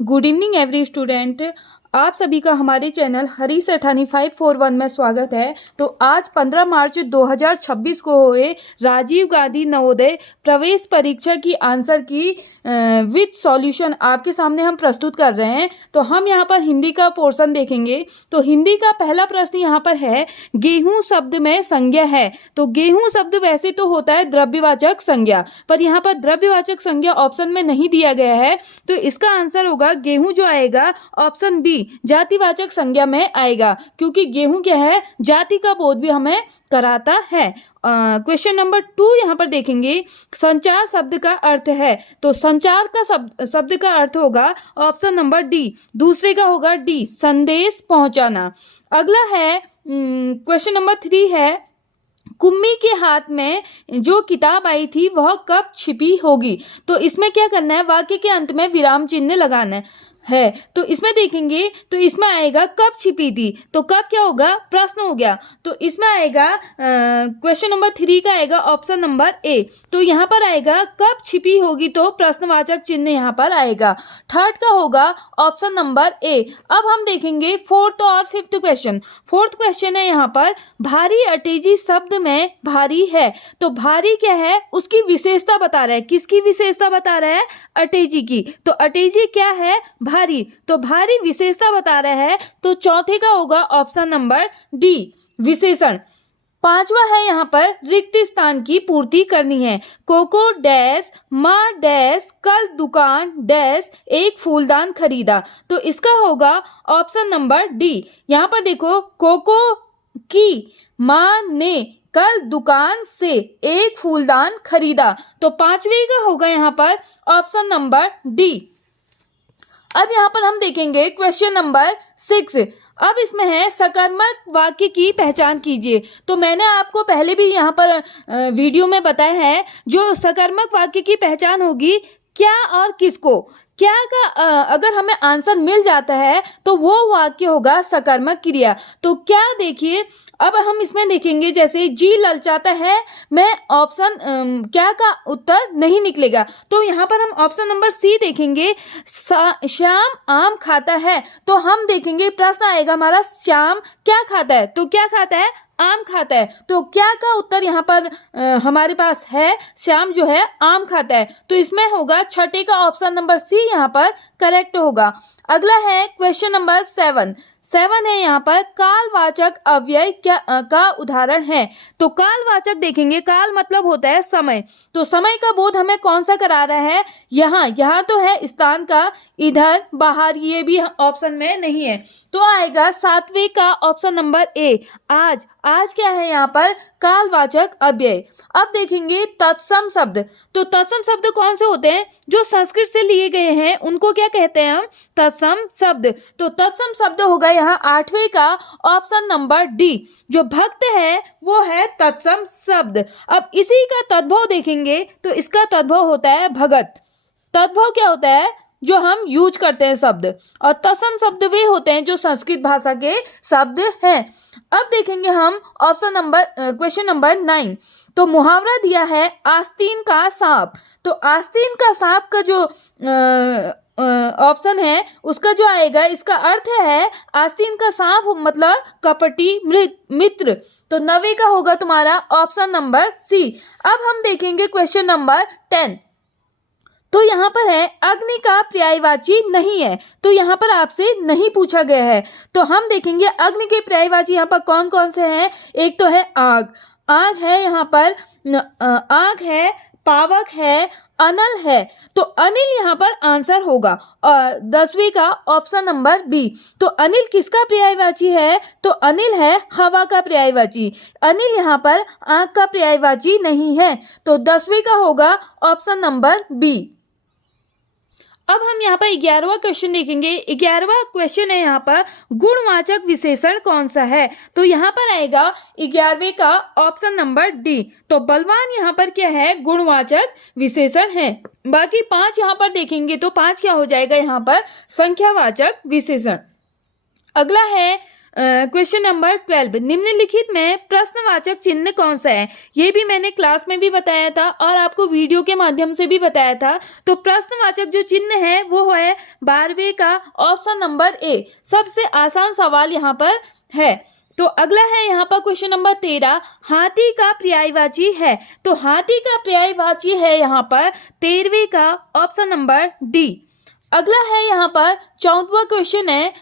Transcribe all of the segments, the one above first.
Good evening every student. आप सभी का हमारे चैनल हरी सेठानी 541 में स्वागत है। तो आज 15 मार्च 2026 को हुए राजीव गांधी नवोदय प्रवेश परीक्षा की आंसर की विद सॉल्यूशन आपके सामने हम प्रस्तुत कर रहे हैं। तो हम यहाँ पर हिंदी का पोर्शन देखेंगे। तो हिंदी का पहला प्रश्न यहाँ पर है, गेहूं शब्द में संज्ञा है। तो गेहूं शब्द वैसे तो होता है द्रव्यवाचक संज्ञा, पर यहाँ पर द्रव्यवाचक संज्ञा ऑप्शन में नहीं दिया गया है। तो इसका आंसर होगा गेहूं जो आएगा ऑप्शन बी, जातिवाचक संज्ञा में आएगा, क्योंकि गेहूं क्या है, जाति का बोध भी हमें कराता है। क्वेश्चन नंबर 2 यहाँ पर देखेंगे, संचार शब्द का अर्थ है। तो संचार का शब्द का अर्थ होगा ऑप्शन नंबर डी, दूसरे का होगा डी, संदेश पहुंचाना। अगला है क्वेश्चन नंबर 3 है, कुम्मी के हाथ में जो किताब आई थी वह कब छिपी होगी। तो इसमें क्या करना है, वाक्य के अंत में विराम चिन्ह लगाना है। तो इसमें देखेंगे तो इसमें आएगा कब छिपी थी। तो कब क्या होगा, प्रश्न हो गया। तो इसमें आएगा क्वेश्चन नंबर 3 का आएगा ऑप्शन नंबर ए। तो यहाँ पर आएगा कब छिपी होगी, तो प्रश्नवाचक चिन्ह यहाँ पर आएगा। थर्ड का होगा ऑप्शन नंबर ए। अब हम देखेंगे फोर्थ और फिफ्थ क्वेश्चन। फोर्थ क्वेश्चन है यहाँ पर, भारी अटेजी शब्द में भारी है। तो भारी क्या है, उसकी विशेषता बता रहा है। किसकी विशेषता बता रहा है, अटेजी की। तो अटेजी क्या है, भारी। तो भारी विशेषता बता रहा है। तो चौथे का होगा ऑप्शन नंबर डी, विशेषण। पांचवा है यहाँ पर, रिक्त स्थान की पूर्ति करनी है। कोको डैश माँ डैश कल दुकान डैश एक फूलदान खरीदा। तो इसका होगा ऑप्शन नंबर डी। यहाँ पर देखो, कोको की माँ ने कल दुकान से एक फूलदान खरीदा। तो पांचवे का होगा यहाँ पर ऑप्शन नंबर डी। अब यहाँ पर हम देखेंगे क्वेश्चन नंबर 6। अब इसमें है, सकर्मक वाक्य की पहचान कीजिए। तो मैंने आपको पहले भी यहाँ पर वीडियो में बताया है, जो सकर्मक वाक्य की पहचान होगी, क्या और किसको। क्या का अगर हमें आंसर मिल जाता है तो वो वाक्य होगा सकर्मक क्रिया। तो क्या देखिए, अब हम इसमें देखेंगे, जैसे जी ललचाता है, मैं ऑप्शन क्या का उत्तर नहीं निकलेगा। तो यहाँ पर हम ऑप्शन नंबर सी देखेंगे, श्याम आम खाता है। तो हम देखेंगे प्रश्न आएगा हमारा, श्याम क्या खाता है। तो क्या खाता है, आम खाता है। तो क्या का उत्तर यहाँ पर हमारे पास है, श्याम जो है आम खाता है। तो इसमें होगा छठे का ऑप्शन नंबर सी यहाँ पर करेक्ट होगा। अगला है क्वेश्चन नंबर 7 है यहाँ पर, कालवाचक अव्यय क्या का उदाहरण है। तो कालवाचक देखेंगे, काल मतलब होता है समय। तो समय का बोध हमें कौन सा करा रहा है, यहाँ तो है स्थान का, इधर बाहर ये भी ऑप्शन में नहीं है। तो आएगा सातवें का ऑप्शन नंबर ए, आज। आज क्या है यहाँ पर, कालवाचक अव्यय। अब देखेंगे तत्सम शब्द। तो तत्सम शब्द कौन से होते हैं, जो संस्कृत से लिए गए हैं उनको क्या कहते हैं हम, तत्सम शब्द। तो तत्सम शब्द होगा यहाँ आठवें का ऑप्शन नंबर डी, जो भक्त है वो है तत्सम शब्द। अब इसी का तद्भव देखेंगे, तो इसका तद्भव होता है भगत। तद्भव क्या होता है, जो हम यूज करते हैं शब्द, और तत्सम शब्द वे होते हैं जो संस्कृत भाषा के शब्द हैं। अब देखेंगे हम ऑप्शन नंबर क्वेश्चन नंबर 9। तो मुहावरा दिया है, आस्तीन का सांप। तो आस्तीन का सांप का जो ऑप्शन है, उसका जो आएगा, इसका अर्थ है आस्तीन का सांप मतलब कपटी मित्र। तो 9वें का होगा तुम्हारा ऑप्शन नंबर सी। अब हम देखेंगे क्वेश्चन नंबर 10। तो यहाँ पर है, अग्नि का पर्यायवाची नहीं है। तो यहाँ पर आपसे नहीं पूछा गया है। तो हम देखेंगे अग्नि के पर्यायवाची यहाँ पर कौन कौन से हैं। एक तो है आग, आग है यहाँ पर, आग है, पावक है, अनल है। तो अनिल यहाँ पर आंसर होगा। और 10वीं का ऑप्शन नंबर बी। तो अनिल किसका पर्यायवाची है, तो अनिल है हवा का पर्यायवाची। अनिल यहाँ पर आग का पर्यायवाची नहीं है। तो 10वीं का होगा ऑप्शन नंबर बी। अब हम यहाँ पर 11वां क्वेश्चन देखेंगे। 11वां क्वेश्चन है यहाँ पर, गुणवाचक विशेषण कौन सा है। तो यहाँ पर आएगा 11वें का ऑप्शन नंबर डी। तो बलवान यहाँ पर क्या है, गुणवाचक विशेषण है। बाकी 5 यहाँ पर देखेंगे, तो 5 क्या हो जाएगा यहाँ पर, संख्यावाचक विशेषण। अगला है क्वेश्चन नंबर 12, निम्नलिखित में प्रश्नवाचक चिन्ह कौन सा है? ये भी मैंने क्लास में भी बताया था और आपको वीडियो के माध्यम से भी बताया था। तो प्रश्नवाचक जो चिन्ह है वो है 12वें का ऑप्शन नंबर ए। सबसे आसान सवाल यहाँ पर है। तो अगला है यहाँ पर क्वेश्चन नंबर 13, हाथी का पर्यायवाची है। तो हाथी का पर्यायवाची है यहाँ पर 13वें का ऑप्शन नंबर डी। अगला है यहाँ पर 14वां क्वेश्चन है,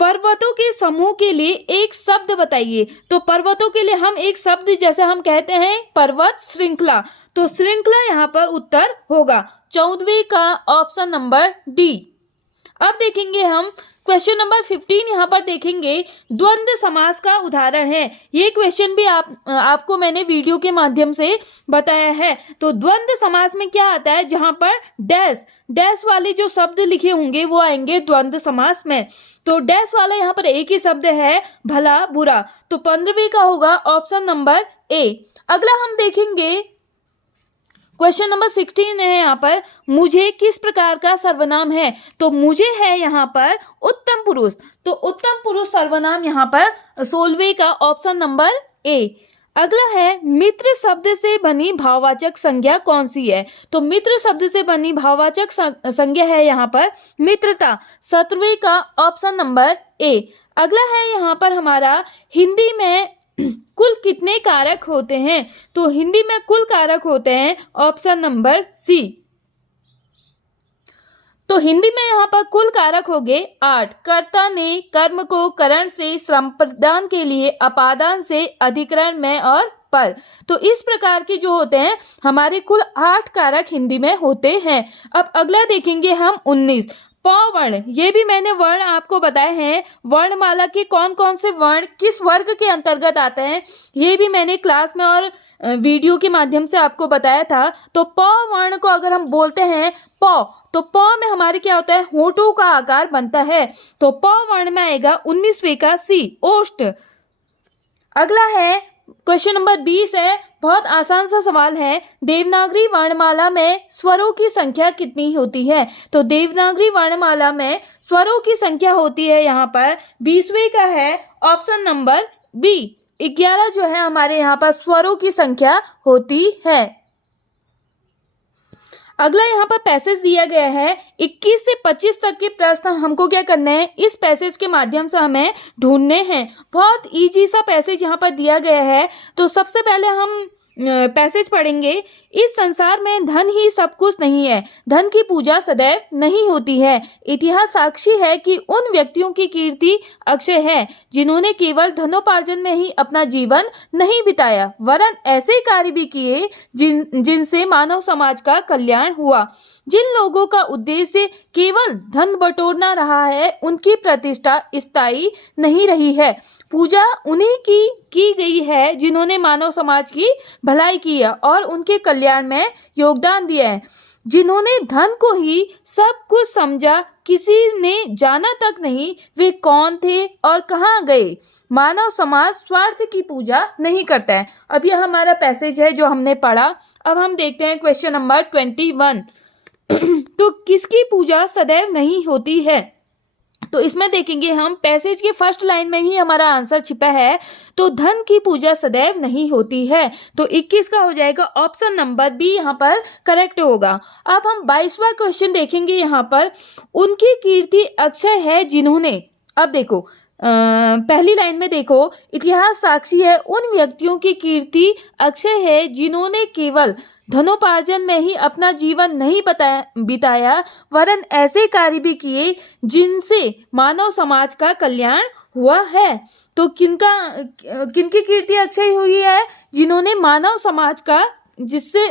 पर्वतों के समूह के लिए एक शब्द बताइए। तो पर्वतों के लिए हम एक शब्द जैसे हम कहते हैं पर्वत श्रृंखला, तो श्रृंखला यहाँ पर उत्तर होगा 14वें का ऑप्शन नंबर डी। अब देखेंगे हम क्वेश्चन नंबर 15, यहाँ पर देखेंगे द्वंद्व समास का उदाहरण है। ये क्वेश्चन भी आपको मैंने वीडियो के माध्यम से बताया है। तो द्वंद्व समास में क्या आता है, जहां पर डैश डैश वाले जो शब्द लिखे होंगे वो आएंगे द्वंद्व समास में। तो डैश वाला यहाँ पर एक ही शब्द है भला बुरा, तो 15वें का होगा ऑप्शन नंबर ए। अगला हम देखेंगे क्वेश्चन नंबर 16 है यहाँ पर, मुझे किस प्रकार का सर्वनाम है। तो मुझे है यहाँ पर उत्तम पुरुष, तो उत्तम पुरुष सर्वनाम यहाँ पर 16वें का ऑप्शन नंबर ए। अगला है मित्र शब्द से बनी भाववाचक संज्ञा कौन सी है। तो मित्र शब्द से बनी भाववाचक संज्ञा है यहाँ पर मित्रता, 17वें का ऑप्शन नंबर ए। अगला है यहाँ पर हमारा हिंदी में कुल कितने कारक होते हैं। तो हिंदी में कुल कारक होते हैं ऑप्शन नंबर सी। तो हिंदी में यहाँ पर कुल कारक हो गए 8। कर्ता ने कर्म को करण से, श्रम प्रदान के लिए अपादान से, अधिकरण में और पर। तो इस प्रकार के जो होते हैं हमारे कुल 8 कारक हिंदी में होते हैं। अब अगला देखेंगे हम 19, प वर्ण। ये भी मैंने वर्ण आपको बताए हैं, वर्णमाला के कौन कौन से वर्ण किस वर्ग के अंतर्गत आते हैं, ये भी मैंने क्लास में और वीडियो के माध्यम से आपको बताया था। तो प वर्ण को अगर हम बोलते हैं प, तो प में हमारे क्या होता है, होठों का आकार बनता है। तो प वर्ण में आएगा 19वें का सी, ओष्ठ। अगला है क्वेश्चन नंबर 20 है, बहुत आसान सा सवाल है, देवनागरी वर्णमाला में स्वरों की संख्या कितनी होती है। तो देवनागरी वर्णमाला में स्वरों की संख्या होती है यहाँ पर 20वें का है ऑप्शन नंबर बी। 11 जो है हमारे यहाँ पर स्वरों की संख्या होती है। अगला यहाँ पर पैसेज दिया गया है 21 से 25 तक के प्रश्न हमको क्या करना है, इस पैसेज के माध्यम से हमें ढूंढने हैं। बहुत इजी सा पैसेज यहाँ पर दिया गया है। तो सबसे पहले हम पैसेज पढ़ेंगे, इस संसार में धन ही सब कुछ नहीं है, धन की पूजा सदैव नहीं होती है। इतिहास साक्षी है कि उन व्यक्तियों की कीर्ति अक्षय है जिन्होंने केवल धनोपार्जन में ही अपना जीवन नहीं बिताया, वरन ऐसे कार्य भी किए जिनसे मानव समाज का कल्याण हुआ। जिन लोगों का उद्देश्य केवल धन बटोरना रहा है, उनकी प्रतिष्ठा स्थायी नहीं रही है। पूजा उन्हीं की गई है जिन्होंने मानव समाज की भलाई की है और उनके कल्याण में योगदान दिया है। जिन्होंने धन को ही सब कुछ समझा, किसी ने जाना तक नहीं वे कौन थे और कहाँ गए। मानव समाज स्वार्थ की पूजा नहीं करता है। अब यह हमारा पैसेज है जो हमने पढ़ा। अब हम देखते हैं क्वेश्चन नंबर 21। तो किसकी पूजा सदैव नहीं होती है। तो इसमें देखेंगे हम पैसेज के फर्स्ट लाइन में ही हमारा आंसर छिपा है। तो धन की पूजा सदैव नहीं होती है। तो 21 का हो जाएगा ऑप्शन नंबर बी यहाँ पर करेक्ट होगा। अब हम 22वां क्वेश्चन देखेंगे। यहाँ पर उनकी कीर्ति अक्षय है जिन्होंने, अब देखो पहली लाइन में देखो, इतिहास साक्षी है उन व्यक्तियों की कीर्ति अक्षय है जिन्होंने केवल धनोपार्जन में ही अपना जीवन नहीं बिताया, वरन ऐसे कार्य भी किए जिनसे मानव समाज का कल्याण हुआ है। तो किनकी कीर्ति अक्षय हुई है, जिन्होंने मानव समाज का, जिससे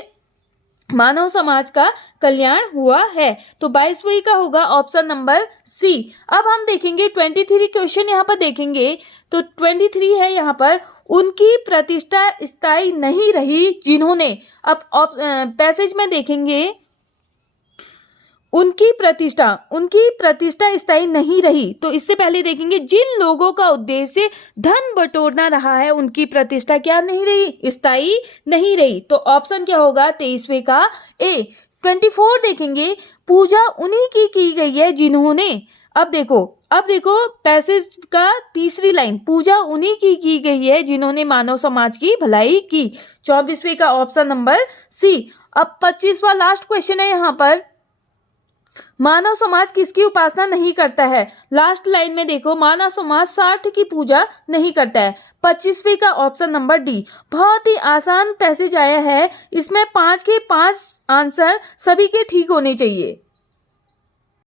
मानव समाज का कल्याण हुआ है। तो 22वें का होगा ऑप्शन नंबर सी। अब हम देखेंगे 23 क्वेश्चन यहाँ पर देखेंगे। तो 23 है यहाँ पर, उनकी प्रतिष्ठा स्थायी नहीं रही जिन्होंने, अब पैसेज में देखेंगे उनकी प्रतिष्ठा स्थायी नहीं रही। तो इससे पहले देखेंगे जिन लोगों का उद्देश्य धन बटोरना रहा है, उनकी प्रतिष्ठा क्या नहीं रही, स्थायी नहीं रही। तो ऑप्शन क्या होगा 23वें का ए। 24 देखेंगे, पूजा उन्हीं की गई है जिन्होंने, अब देखो पैसेज का तीसरी लाइन, पूजा उन्हीं की गई है जिन्होंने मानव समाज की भलाई की। 24वें का ऑप्शन नंबर सी। अब 25वां लास्ट क्वेश्चन है यहाँ पर, मानव समाज किसकी उपासना नहीं करता है? लास्ट लाइन में देखो, मानव समाज स्वार्थ की पूजा नहीं करता है। 25वीं का ऑप्शन नंबर डी। बहुत ही आसान पैसेज आया है, इसमें 5 के 5 आंसर सभी के ठीक होने चाहिए।